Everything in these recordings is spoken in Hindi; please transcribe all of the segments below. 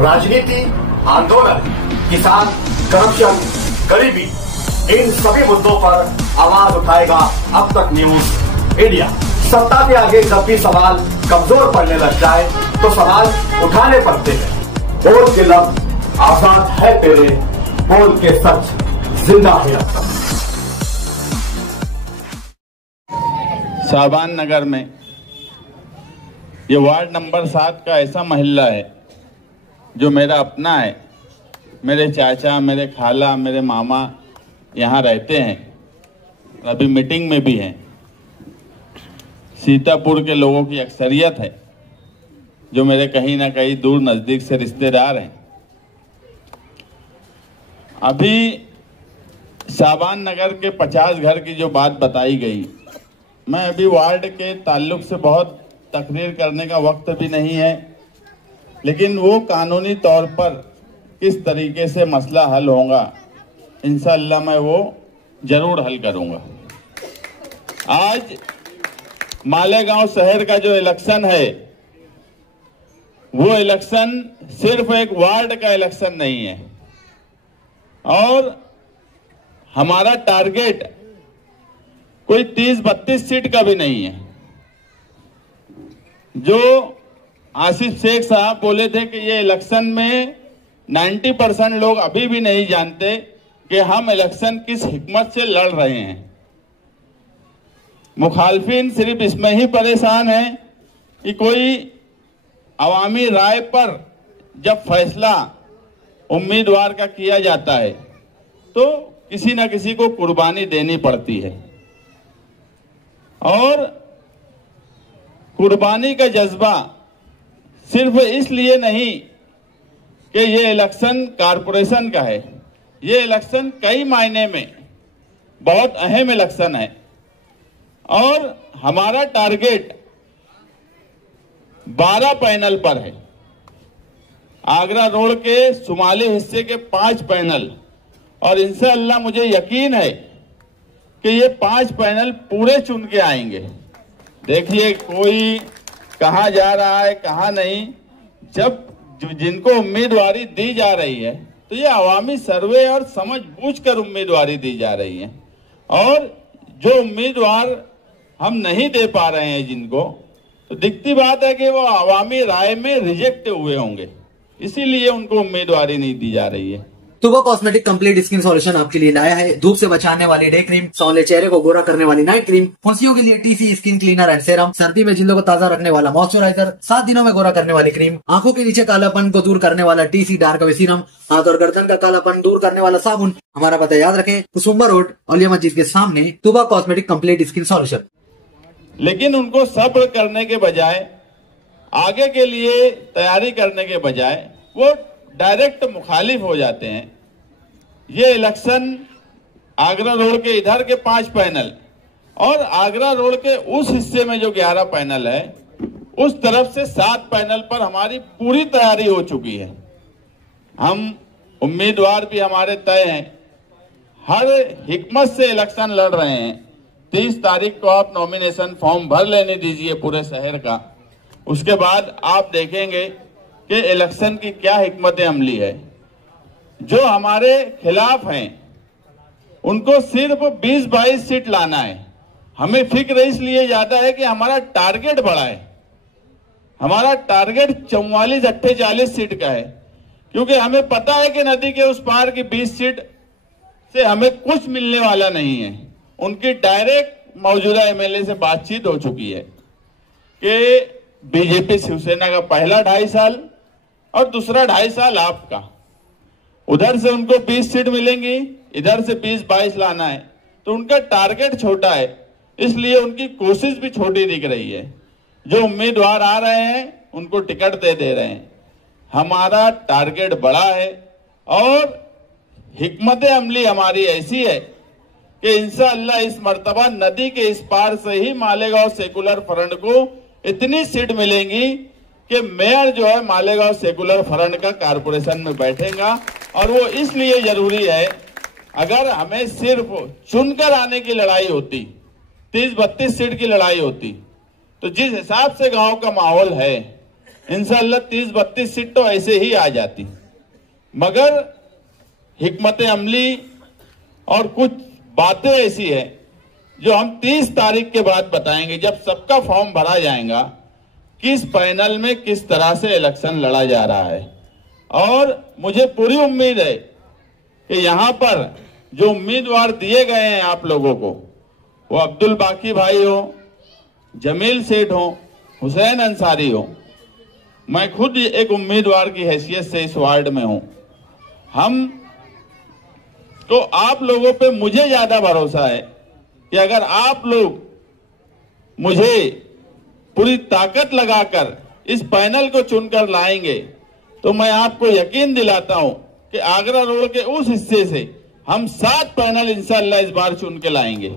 राजनीति, आंदोलन, किसान, करप्शन, गरीबी, इन सभी मुद्दों पर आवाज उठाएगा अब तक न्यूज इंडिया। सत्ता के आगे जब भी सवाल कमजोर पड़ने लग जाए तो सवाल उठाने पड़ते हैं। बोल के लफ्ज आजाद है तेरे, बोल के सच जिंदा है अब तक। शाहबान नगर में ये वार्ड नंबर 7 का ऐसा मोहल्ला है जो मेरा अपना है। मेरे चाचा, मेरे खाला, मेरे मामा यहाँ रहते हैं, अभी मीटिंग में भी हैं। सीतापुर के लोगों की अक्सरियत है जो मेरे कहीं ना कहीं दूर नजदीक से रिश्तेदार हैं। अभी शाहबान नगर के 50 घर की जो बात बताई गई, मैं अभी वार्ड के ताल्लुक से बहुत तकरीर करने का वक्त भी नहीं है, लेकिन वो कानूनी तौर पर किस तरीके से मसला हल होगा इंशाअल्लाह मैं वो जरूर हल करूंगा। आज मालेगांव शहर का जो इलेक्शन है वो इलेक्शन सिर्फ एक वार्ड का इलेक्शन नहीं है और हमारा टारगेट कोई 30-32 सीट का भी नहीं है। जो आसिफ शेख साहब बोले थे कि ये इलेक्शन में 90% लोग अभी भी नहीं जानते कि हम इलेक्शन किस हिकमत से लड़ रहे हैं। मुखालफिन सिर्फ इसमें ही परेशान है कि कोई अवामी राय पर जब फैसला उम्मीदवार का किया जाता है तो किसी न किसी को कुर्बानी देनी पड़ती है और कुर्बानी का जज्बा सिर्फ इसलिए नहीं कि ये इलेक्शन कारपोरेशन का है, ये इलेक्शन कई मायने में बहुत अहम इलेक्शन है और हमारा टारगेट 12 पैनल पर है। आगरा रोड के शुमाली हिस्से के 5 पैनल और इंशाअल्लाह मुझे यकीन है कि ये 5 पैनल पूरे चुन के आएंगे। देखिए कोई कहाँ जा रहा है कहाँ नहीं, जब जिनको उम्मीदवारी दी जा रही है तो ये अवामी सर्वे और समझबूझकर उम्मीदवारी दी जा रही है और जो उम्मीदवार हम नहीं दे पा रहे हैं जिनको, तो दिखती बात है कि वो अवामी राय में रिजेक्ट हुए होंगे, इसीलिए उनको उम्मीदवारी नहीं दी जा रही है। तुबा कॉस्मेटिक कंप्लीट स्किन सॉल्यूशन आपके लिए लाया है धूप से बचाने वाली डे क्रीम, सौंले चेहरे को गोरा करने वाली नाइट क्रीम, फुंसियों के लिए TC skin cleaner and serum, सर्दी में जिल्दों को ताजा रखने वाला मॉइस्चराइजर, 7 दिनों में गोरा करने वाली क्रीम, आंखों के नीचे कालापन को दूर करने वाला टीसी डार्क वे सीरम, हाथ और गर्दन का कालापन दूर करने वाला साबुन। हमारा पता याद रखें, कुसुम्बा रोड औलिया मस्जिद के सामने, तुबा कॉस्मेटिक कंप्लीट स्किन सॉल्यूशन। लेकिन उनको सब्र करने के बजाय, आगे के लिए तैयारी करने के बजाय वो डायरेक्ट मुखालिफ हो जाते हैं। ये इलेक्शन आगरा रोड के इधर के 5 पैनल और आगरा रोड के उस हिस्से में जो 11 पैनल है उस तरफ से 7 पैनल पर हमारी पूरी तैयारी हो चुकी है। हम उम्मीदवार भी हमारे तय हैं, हर हिकमत से इलेक्शन लड़ रहे हैं। 30 तारीख को आप नॉमिनेशन फॉर्म भर लेने दीजिए पूरे शहर का, उसके बाद आप देखेंगे कि इलेक्शन की क्या हिकमत अमली है। जो हमारे खिलाफ हैं उनको सिर्फ 20-22 सीट लाना है। हमें फिक्र इसलिए ज्यादा है कि हमारा टारगेट बड़ा है, हमारा टारगेट 44-48 सीट का है, क्योंकि हमें पता है कि नदी के उस पार की 20 सीट से हमें कुछ मिलने वाला नहीं है। उनकी डायरेक्ट मौजूदा एमएलए से बातचीत हो चुकी है कि बीजेपी शिवसेना का पहला 2.5 साल और दूसरा 2.5 साल आपका, उधर से उनको 20 सीट मिलेंगी, इधर से 20-22 लाना है, तो उनका टारगेट छोटा है, इसलिए उनकी कोशिश भी छोटी दिख रही है। जो उम्मीदवार आ रहे हैं उनको टिकट दे रहे हैं। हमारा टारगेट बड़ा है और हिकमत अमली हमारी ऐसी है कि इंशाअल्लाह इस मर्तबा नदी के इस पार से ही मालेगांव सेकुलर फ्रंट को इतनी सीट मिलेंगी कि मेयर जो है मालेगांव सेकुलर फ्रंट का कारपोरेशन में बैठेगा। और वो इसलिए जरूरी है, अगर हमें सिर्फ चुनकर आने की लड़ाई होती, 30-32 सीट की लड़ाई होती, तो जिस हिसाब से गांव का माहौल है इंशाअल्लाह 30-32 सीट तो ऐसे ही आ जाती, मगर हिकमत अमली और कुछ बातें ऐसी है जो हम 30 तारीख के बाद बताएंगे, जब सबका फॉर्म भरा जाएगा, किस पैनल में किस तरह से इलेक्शन लड़ा जा रहा है। और मुझे पूरी उम्मीद है कि यहां पर जो उम्मीदवार दिए गए हैं आप लोगों को, वो अब्दुल बाकी भाई हो, जमील सेठ हो, हुसैन अंसारी हो, मैं खुद एक उम्मीदवार की हैसियत से इस वार्ड में हूं, हम तो आप लोगों पे मुझे ज्यादा भरोसा है कि अगर आप लोग मुझे पूरी ताकत लगाकर इस पैनल को चुनकर लाएंगे तो मैं आपको यकीन दिलाता हूं कि आगरा रोड के उस हिस्से से हम 7 पैनल इंशाअल्लाह इस बार चुन के लाएंगे।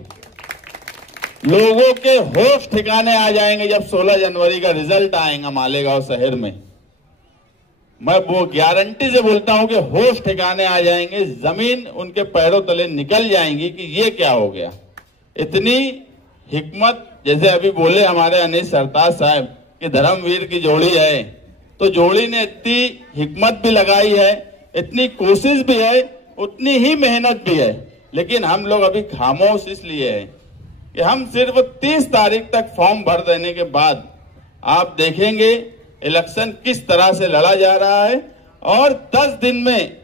लोगों के होश ठिकाने आ जाएंगे जब 16 जनवरी का रिजल्ट आएगा मालेगांव शहर में। मैं वो गारंटी से बोलता हूं कि होश ठिकाने आ जाएंगे, जमीन उनके पैरों तले निकल जाएंगी कि ये क्या हो गया। इतनी हिकमत, जैसे अभी बोले हमारे अनिल सरताज साहब कि धर्मवीर की जोड़ी है, तो जोड़ी ने इतनी हिकमत भी लगाई है, इतनी कोशिश भी है, उतनी ही मेहनत भी है। लेकिन हम लोग अभी खामोश इसलिए है कि हम सिर्फ 30 तारीख तक फॉर्म भर देने के बाद आप देखेंगे इलेक्शन किस तरह से लड़ा जा रहा है। और 10 दिन में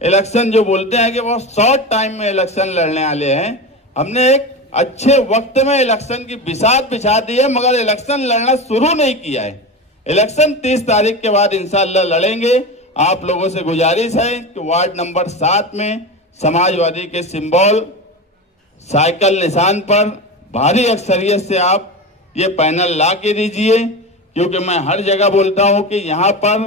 इलेक्शन, जो बोलते हैं कि वो शॉर्ट टाइम में इलेक्शन लड़ने वाले हैं, हमने एक अच्छे वक्त में इलेक्शन की बिसात बिछा दी है, मगर इलेक्शन लड़ना शुरू नहीं किया है। इलेक्शन 30 तारीख के बाद इंशाअल्लाह लड़ेंगे। आप लोगों से गुजारिश है कि वार्ड नंबर 7 में समाजवादी के सिंबल साइकिल निशान पर भारी अक्सरियत से आप ये पैनल ला के दीजिए, क्योंकि मैं हर जगह बोलता हूं कि यहां पर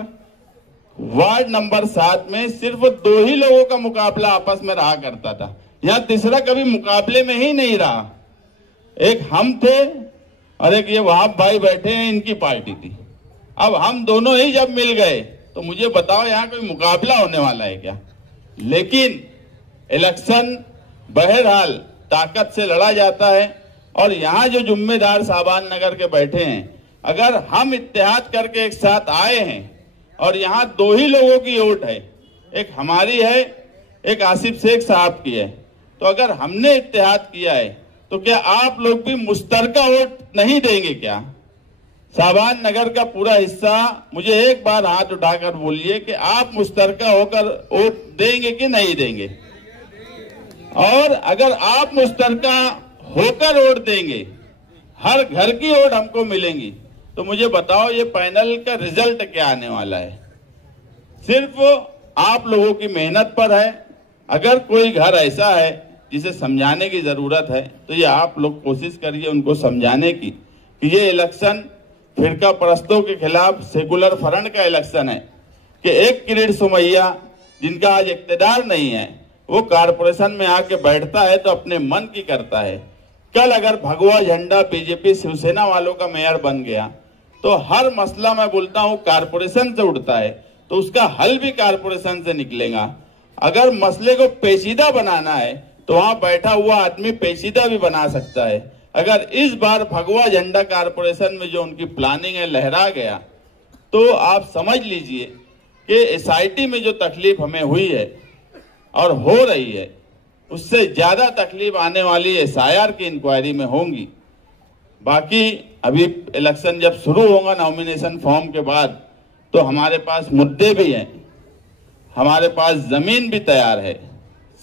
वार्ड नंबर 7 में सिर्फ 2 ही लोगों का मुकाबला आपस में रहा करता था, यहां तीसरा कभी मुकाबले में ही नहीं रहा। एक हम थे और एक ये वहाब भाई बैठे हैं, इनकी पार्टी थी। अब हम दोनों ही जब मिल गए तो मुझे बताओ यहां कोई मुकाबला होने वाला है क्या? लेकिन इलेक्शन बहरहाल ताकत से लड़ा जाता है। और यहां जो जिम्मेदार साबान नगर के बैठे हैं, अगर हम इत्तेहाद करके एक साथ आए हैं और यहां 2 ही लोगों की वोट है, एक हमारी है, एक आसिफ शेख साहब की है, तो अगर हमने इत्तेहाद किया है तो क्या आप लोग भी मुश्तरका वोट नहीं देंगे क्या? साबान नगर का पूरा हिस्सा, मुझे एक बार हाथ उठाकर बोलिए कि आप मुश्तरका होकर वोट देंगे कि नहीं देंगे। और अगर आप मुश्तरका होकर वोट देंगे, हर घर की वोट हमको मिलेंगी, तो मुझे बताओ ये पैनल का रिजल्ट क्या आने वाला है? सिर्फ आप लोगों की मेहनत पर है। अगर कोई घर ऐसा है जिसे समझाने की जरूरत है तो ये आप लोग कोशिश करिए उनको समझाने की कि ये इलेक्शन फिरका परस्तों के खिलाफ सेकुलर फ्रंट का इलेक्शन है, कि एक किरीट सुमैया जिनका आज इख्तिदार नहीं है, वो कारपोरेशन में आके बैठता है तो अपने मन की करता है। कल अगर भगवा झंडा बीजेपी शिवसेना वालों का मेयर बन गया तो हर मसला, मैं बोलता हूं, कारपोरेशन से उठता है तो उसका हल भी कारपोरेशन से निकलेगा। अगर मसले को पेचीदा बनाना है तो वहां बैठा हुआ आदमी पेचीदा भी बना सकता है। अगर इस बार भगवा झंडा कारपोरेशन में जो उनकी प्लानिंग है लहरा गया, तो आप समझ लीजिए कि एसआईटी में जो तकलीफ हमें हुई है और हो रही है, उससे ज्यादा तकलीफ आने वाली एसआईआर की इंक्वायरी में होंगी। बाकी अभी इलेक्शन जब शुरू होगा नॉमिनेशन फॉर्म के बाद, तो हमारे पास मुद्दे भी हैं, हमारे पास जमीन भी तैयार है।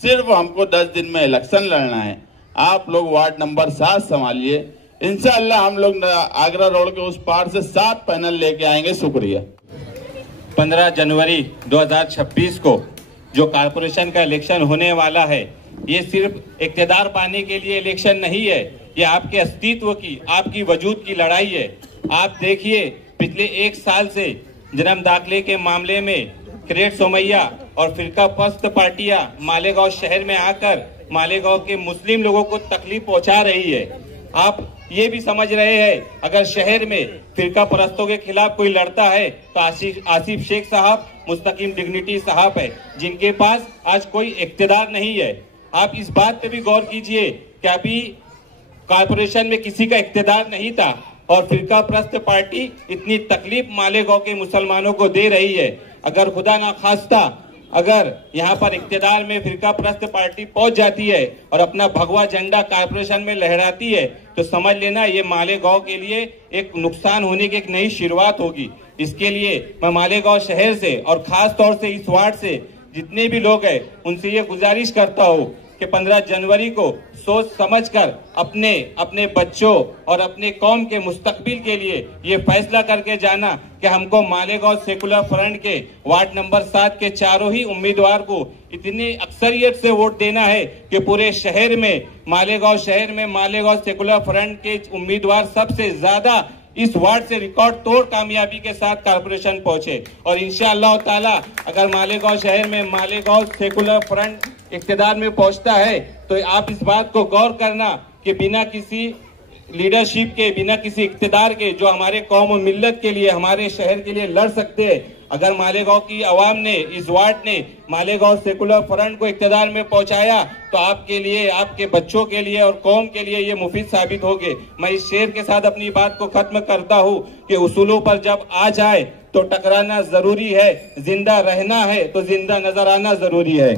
सिर्फ हमको 10 दिन में इलेक्शन लड़ना है। आप लोग वार्ड नंबर 7 संभालिए, इंशाअल्लाह हम लोग आगरा रोड के उस पार से 7 पैनल लेके आएंगे। शुक्रिया। 15 जनवरी 2026 को जो कारपोरेशन का इलेक्शन होने वाला है, ये सिर्फ इक्तदार पाने के लिए इलेक्शन नहीं है, ये आपके अस्तित्व की, आपकी वजूद की लड़ाई है। आप देखिए, पिछले 1 साल से जन्म दाखिले के मामले में किरीट सोमैया और फिरका परस्त पार्टियां मालेगांव शहर में आकर मालेगांव के मुस्लिम लोगों को तकलीफ पहुंचा रही है। आप ये भी समझ रहे हैं, अगर शहर में फिरका परस्तों के खिलाफ कोई लड़ता है तो आसिफ शेख साहब, मुस्तकीम डिग्निटी साहब है, जिनके पास आज कोई इख्तिदार नहीं है। आप इस बात पे भी गौर कीजिए कि अभी कारपोरेशन में किसी का इख्तिदार नहीं था, और फिरका प्रस्त पार्टी इतनी तकलीफ मालेगांव के मुसलमानों को दे रही है। अगर खुदा ना खास्ता अगर यहाँ पर इख्तियार में फिरका प्रस्त पार्टी पहुंच जाती है और अपना भगवा झंडा कारपोरेशन में लहराती है तो समझ लेना ये मालेगांव के लिए एक नुकसान होने की एक नई शुरुआत होगी। इसके लिए मैं मालेगांव शहर से और खास तौर से इस वार्ड से जितने भी लोग हैं उनसे ये गुजारिश करता हूँ कि 15 जनवरी को सोच समझकर अपने बच्चों और अपने कौम के मुस्तकबिल के लिए ये फैसला करके जाना कि हमको मालेगांव सेकुलर फ्रंट के वार्ड नंबर 7 के चारों ही उम्मीदवार को इतनी अक्सरियत से वोट देना है कि पूरे शहर में मालेगांव सेकुलर फ्रंट के उम्मीदवार सबसे ज्यादा इस वार्ड से रिकॉर्ड तोड़ कामयाबी के साथ कारपोरेशन पहुंचे। और इंशाअल्लाह ताला अगर मालेगांव शहर में मालेगांव सेकुलर फ्रंट इख्तियार में पहुंचता है तो आप इस बात को गौर करना कि बिना किसी लीडरशिप के, बिना किसी इख्तियार के जो हमारे कौम और मिल्लत के लिए, हमारे शहर के लिए लड़ सकते हैं, अगर मालेगांव की आवाम ने, इस वार्ड ने मालेगांव सेकुलर फ्रंट को इख्तियार में पहुंचाया तो आपके लिए, आपके बच्चों के लिए और कौम के लिए ये मुफीद साबित होंगे। मैं इस शेर के साथ अपनी बात को खत्म करता हूँ कि उसूलों पर जब आ जाए तो टकराना जरूरी है, जिंदा रहना है तो जिंदा नजर आना जरूरी है।